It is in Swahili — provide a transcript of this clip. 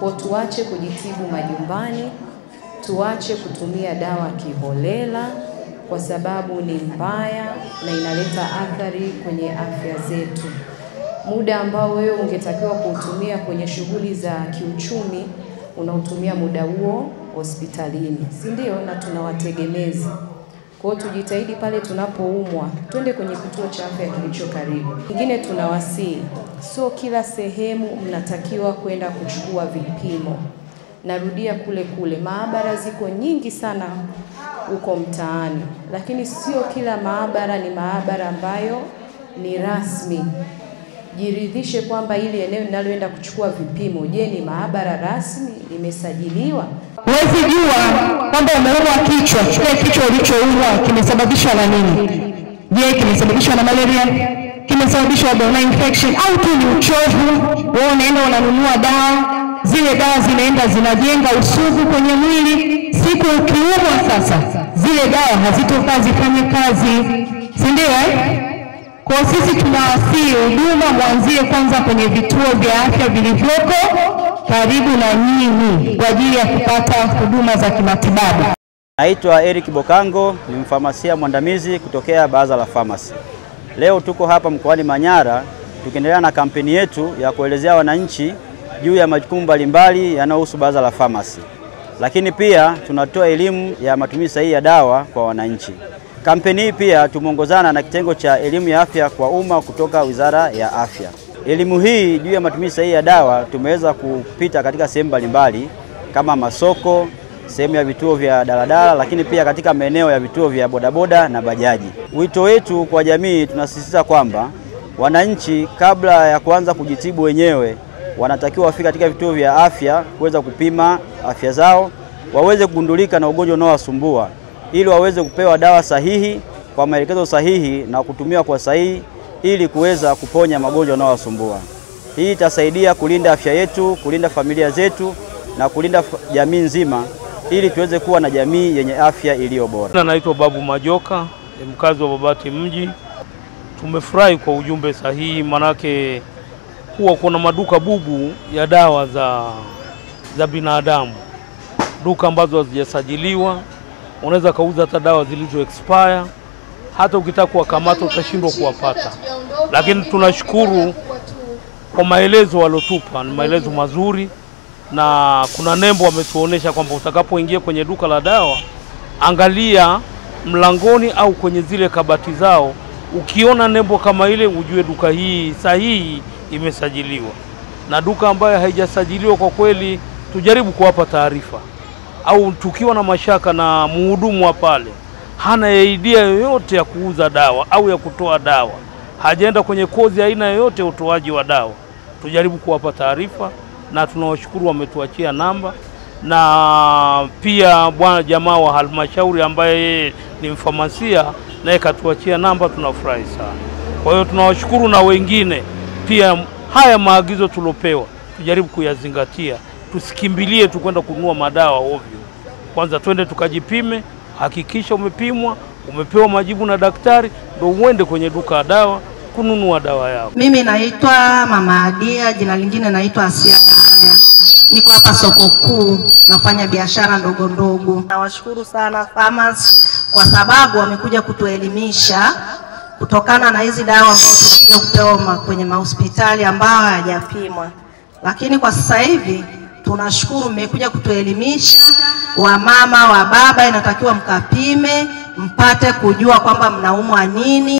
Kwa tuache kujitibu majumbani, tuache kutumia dawa kiholela kwa sababu ni mbaya na inaleta athari kwenye afya zetu. Muda ambao wewe ungetakiwa kuutumia kwenye shughuli za kiuchumi, unautumia muda huo hospitalini, si ndio? Na tunawategemezi. Kwa hiyo tujitahidi pale tunapoumwa, twende kwenye kituo cha afya kilicho karibu. Kingine tunawasihi, sio kila sehemu mnatakiwa kwenda kuchukua vipimo. Narudia kule, maabara ziko nyingi sana huko mtaani, lakini sio kila maabara ni maabara ambayo ni rasmi. Jiridhishe kwamba ile eneo ninaloenda kuchukua vipimo, je, ni maabara rasmi, imesajiliwa? Huwezi jua kwamba umeumwa kichwa, kile kichwa ulichoumwa kimesababishwa na nini? Je, kimesababishwa na malaria? Kimesababishwa na infection au tu ni uchovu? Wewe unaenda unanunua dawa, zile dawa zinaenda zinajenga usugu kwenye mwili. Siku ukiumwa sasa, zile dawa hazitokaa zifanye kazi, si ndio? Kwa sisi tunawasihi huduma mwanzie kwanza kwenye vituo vya afya vilivyoko karibu na nyinyi kwa ajili ya kupata huduma za kimatibabu. Naitwa Eric Bokango, ni mfamasia mwandamizi kutokea Baraza la Pharmacy. Leo tuko hapa mkoani Manyara tukiendelea na kampeni yetu ya kuelezea wananchi juu ya majukumu mbalimbali yanayohusu Baraza la Pharmacy. Lakini pia tunatoa elimu ya matumizi sahihi ya dawa kwa wananchi. Kampeni hii pia tumeongozana na kitengo cha elimu ya afya kwa umma kutoka Wizara ya Afya. Elimu hii juu ya matumizi sahihi ya dawa tumeweza kupita katika sehemu mbalimbali kama masoko, sehemu ya vituo vya daladala, lakini pia katika maeneo ya vituo vya bodaboda na bajaji. Wito wetu kwa jamii, tunasisitiza kwamba wananchi kabla ya kuanza kujitibu wenyewe wanatakiwa wafike katika vituo vya afya kuweza kupima afya zao, waweze kugundulika na ugonjwa unaowasumbua ili waweze kupewa dawa sahihi kwa maelekezo sahihi na kutumiwa kwa sahihi ili kuweza kuponya magonjwa yanayowasumbua. Hii itasaidia kulinda afya yetu, kulinda familia zetu na kulinda jamii nzima ili tuweze kuwa na jamii yenye afya iliyo bora. Naitwa Babu Majoka, ni mkazi wa Babati mji. Tumefurahi kwa ujumbe sahihi, manake huwa kuna maduka bubu ya dawa za binadamu. Duka ambazo hazijasajiliwa, unaweza kauza hata dawa zilizo expire. Hata ukitaka kuwakamata utashindwa kuwapata. Lakini tunashukuru kwa maelezo walotupa, ni maelezo mazuri, na kuna nembo wametuonesha kwamba utakapoingia kwenye duka la dawa, angalia mlangoni au kwenye zile kabati zao, ukiona nembo kama ile ujue duka hii sahihi imesajiliwa. Na duka ambayo haijasajiliwa kwa kweli tujaribu kuwapa taarifa, au tukiwa na mashaka na mhudumu wa pale hana idea yoyote ya kuuza dawa au ya kutoa dawa, hajaenda kwenye kozi aina yoyote ya utoaji wa dawa, tujaribu kuwapa taarifa. Na tunawashukuru wametuachia namba, na pia bwana jamaa wa halmashauri ambaye ni mfamasia naye katuachia namba, tunafurahi sana. Kwa hiyo tunawashukuru, na wengine pia haya maagizo tulopewa tujaribu kuyazingatia, tusikimbilie tu kwenda kununua madawa ovyo. Kwanza twende tukajipime, hakikisha umepimwa, umepewa majibu na daktari, ndio uende kwenye duka la dawa kununua dawa yako. Mimi naitwa Mama Adia, jina lingine naitwa Asia Yahaya. Niko hapa soko kuu, nafanya biashara ndogo ndogo. Nawashukuru sana Pharmacy kwa sababu wamekuja kutuelimisha kutokana na hizi dawa ambazo tunakuja kupewa kwenye mahospitali ambao hayajapimwa. Lakini kwa sasa hivi tunashukuru mmekuja kutuelimisha, wamama, wa baba inatakiwa mkapime, mpate kujua kwamba mnaumwa nini.